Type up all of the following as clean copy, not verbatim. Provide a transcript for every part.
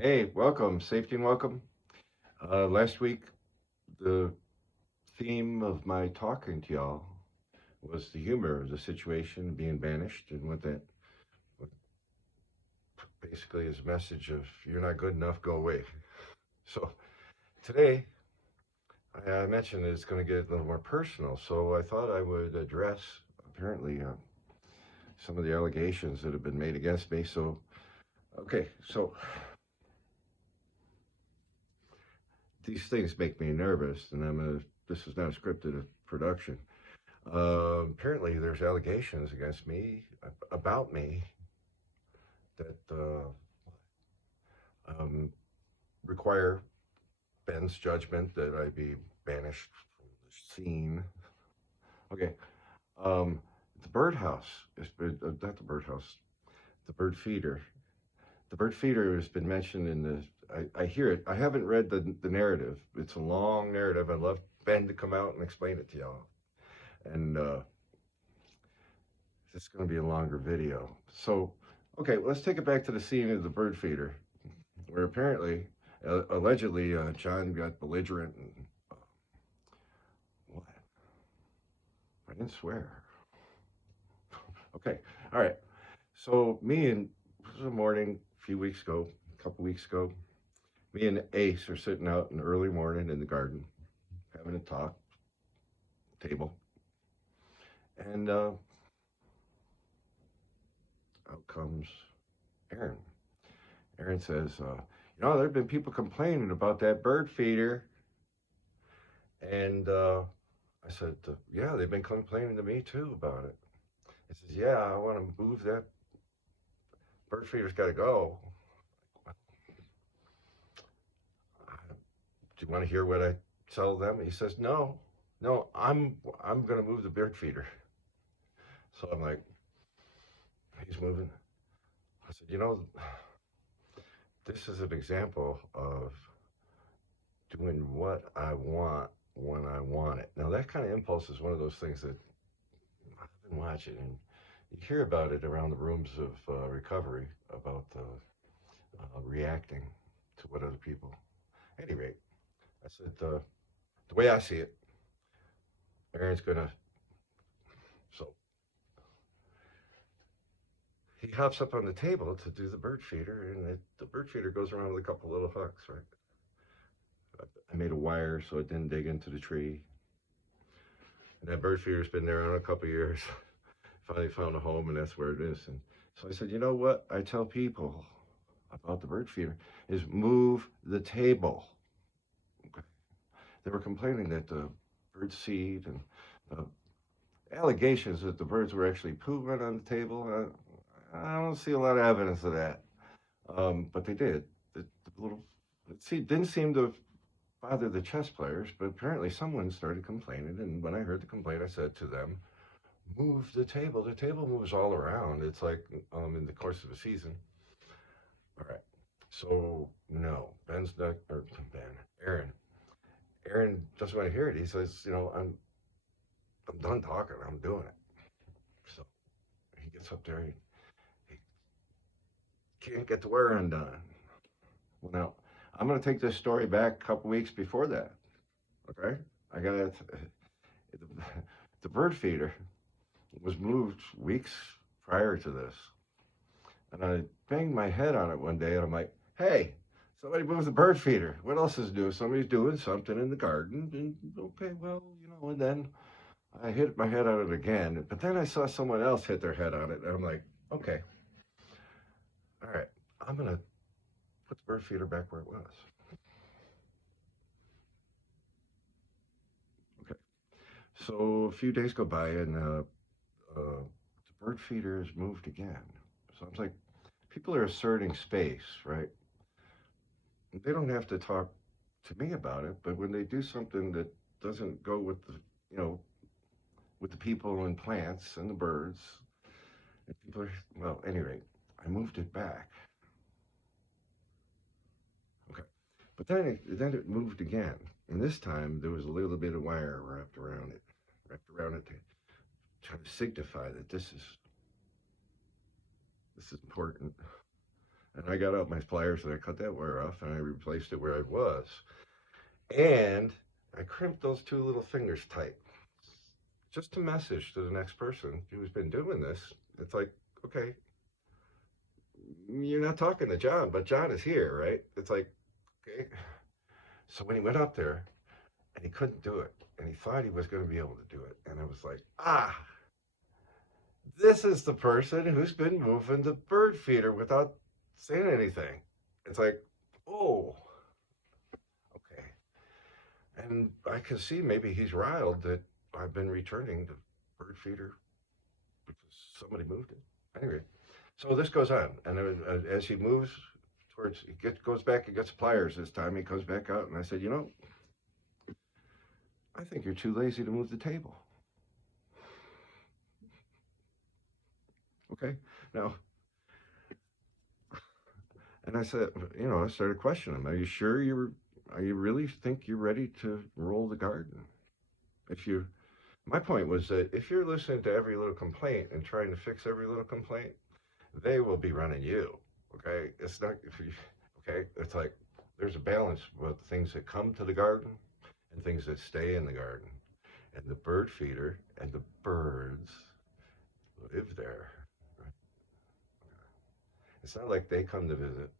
Hey, welcome, safety and welcome. Last week, the theme of my talking to y'all was the humor of the situation, being banished, and what basically is a message of you're not good enough, go away. So today, I mentioned it's going to get a little more personal, so I thought I would address apparently some of the allegations that have been made against me. So these things make me nervous, and this is not a scripted production. Apparently, there's allegations against me about me that um, require Ben's judgment that I be banished from the scene. Okay, um, the birdhouse is not the birdhouse, the bird feeder. The bird feeder has been mentioned in the. I hear it. I haven't read the narrative. It's a long narrative. I'd love Ben to come out and explain it to y'all. And it's going to be a longer video. So, okay, let's take it back to the scene of the bird feeder, where apparently, allegedly, John got belligerent and what? I didn't swear. Okay, all right. So me and this was a morning a few weeks ago, a couple weeks ago. Me and Ace are sitting out in the early morning in the garden, having a talk table, and out comes Aaron. Aaron says, there have been people complaining about that bird feeder. And I said, yeah, they've been complaining to me too about it. He says, yeah, I want to move that. Bird feeder's got to go. Do you want to hear what I tell them? He says, no, no, I'm going to move the bird feeder. So I'm like, he's moving. I said, this is an example of doing what I want when I want it. Now that kind of impulse is one of those things that I've been watching, and you hear about it around the rooms of recovery about reacting to what other people. At any rate, I said the way I see it, Aaron's gonna. So he hops up on the table to do the bird feeder, and the bird feeder goes around with a couple little hooks. Right. I made a wire so it didn't dig into the tree, and that bird feeder's been there on a couple years. Finally found a home, and that's where it is. And so I said, you know what? I tell people about the bird feeder is move the table. Okay. They were complaining that the bird seed and allegations that the birds were actually pooping on the table. I don't see a lot of evidence of that, but they did. The little seed didn't seem to bother the chess players, but apparently someone started complaining. And when I heard the complaint, I said to them, "Move the table. The table moves all around. It's like in the course of a season." All right. So no, Ben's not, or Ben, Aaron. Aaron doesn't want to hear it. He says, I'm done talking. I'm doing it. So he gets up there. He can't get the wire undone. Well, now I'm going to take this story back a couple weeks before that. Okay, I got it. The bird feeder was moved weeks prior to this, and I banged my head on it one day, and I'm like, "Hey, somebody moved the bird feeder. What else is new? Somebody's doing something in the garden." And okay, well, and then I hit my head on it again, but then I saw someone else hit their head on it, and I'm like, okay, all right, I'm gonna put the bird feeder back where it was. Okay, so a few days go by, and the bird feeder is moved again. So I'm like, people are asserting space, right? They don't have to talk to me about it, but when they do something that doesn't go with you know, with the people and plants and the birds, and people are, well, anyway, I moved it back. Okay. But then it moved again, and this time there was a little bit of wire wrapped around it to try to signify that this is important. And I got out my pliers and I cut that wire off and I replaced it where it was. And I crimped those two little fingers tight. Just a message to the next person who's been doing this. It's like, okay, you're not talking to John, but John is here, right? It's like, okay. So when he went up there and he couldn't do it, and he thought he was going to be able to do it, and it was like, this is the person who's been moving the bird feeder without saying anything. It's like, oh, okay. And I can see maybe he's riled that I've been returning the bird feeder because somebody moved it. Anyway, so this goes on, and as he moves towards, goes back and gets pliers this time. He comes back out, and I said, I think you're too lazy to move the table. Okay, now, and I said, I started questioning him. Are you sure are you really think you're ready to roll the garden? My point was that if you're listening to every little complaint and trying to fix every little complaint, they will be running you. Okay, it's not okay. It's like there's a balance with things that come to the garden and things that stay in the garden, and the bird feeder and the birds live there. Right? It's not like they come to visit.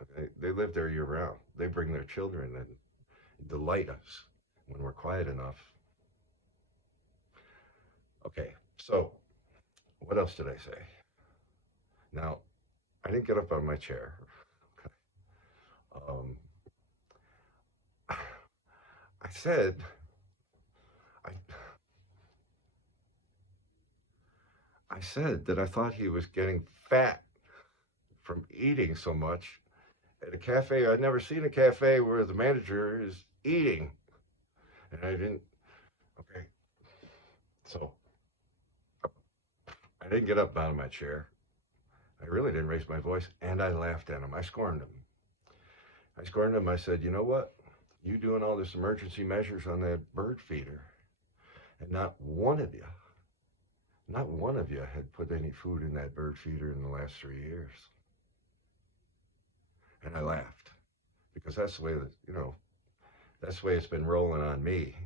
Okay? They live there year round. They bring their children and delight us when we're quiet enough. Okay, so what else did I say? Now, I didn't get up on my chair. Okay. Um, I said, I, I said that I thought he was getting fat from eating so much at a cafe. I'd never seen a cafe where the manager is eating, and I didn't. Okay, so I didn't get up out of my chair. I really didn't raise my voice, and I laughed at him. I scorned him. I said, you know what? You doing all this emergency measures on that bird feeder, and not one of you had put any food in that bird feeder in the last 3 years. And I laughed because that's the way that's the way it's been rolling on me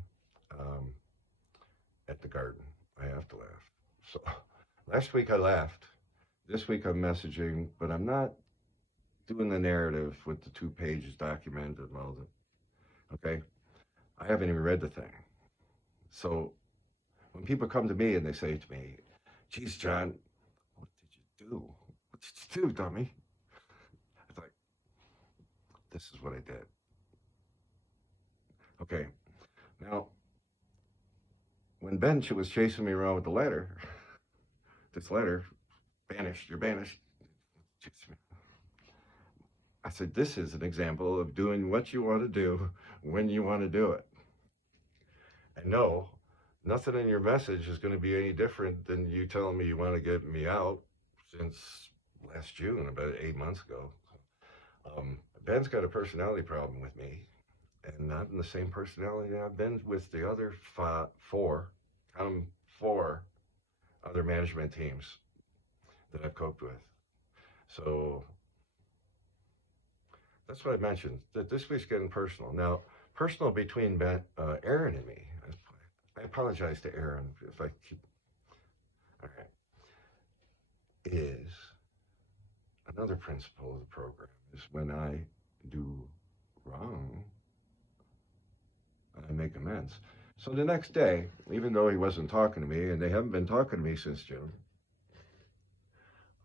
um, at the garden. I have to laugh. So last week I laughed. This week I'm messaging, but I'm not doing the narrative with the 2 pages documented and all that. Okay? I haven't even read the thing. So when people come to me and they say to me, geez, John, what did you do? What did you do, dummy? It's like, this is what I did. Okay. Now, when Ben was chasing me around with the letter, this letter, banished, you're banished. I said, this is an example of doing what you want to do when you want to do it. And no, nothing in your message is going to be any different than you telling me you want to get me out since last June, about 8 months ago. Ben's got a personality problem with me, and not in the same personality I've been with the other 4 other management teams that I've coped with. So that's what I mentioned, that this week's getting personal. Now, personal between Aaron and me. I apologize to Aaron if I keep. All right. Is another principle of the program is when I do wrong, I make amends. So the next day, even though he wasn't talking to me, and they haven't been talking to me since June,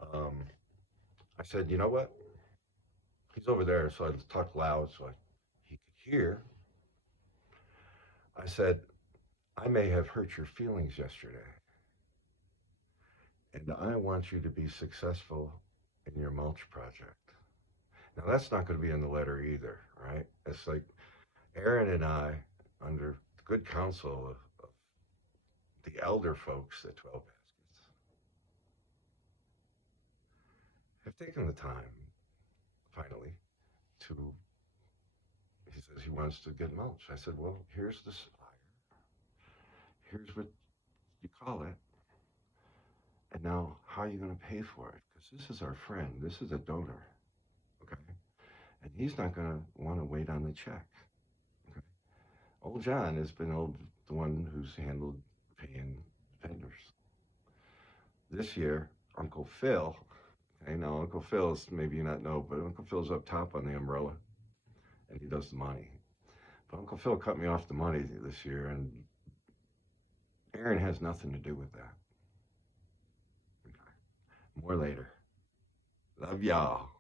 I said, you know what? He's over there, so I talked loud so he could hear. I said, I may have hurt your feelings yesterday, and I want you to be successful in your mulch project. Now, that's not going to be in the letter either, right? It's like Aaron and I, under good counsel of the elder folks at 12 Baskets, have taken the time, finally, to, he says he wants to get mulch. I said, well, here's the supplier. Here's what you call it. And now, how are you going to pay for it? Because this is our friend. This is a donor. Okay. And he's not going to want to wait on the check. Okay. Old John has been the one who's handled paying vendors. This year, Uncle Phil, okay, now Uncle Phil's, maybe you not know, but Uncle Phil's up top on the umbrella and he does the money. But Uncle Phil cut me off the money this year, and Aaron has nothing to do with that. Okay. More later. Love y'all.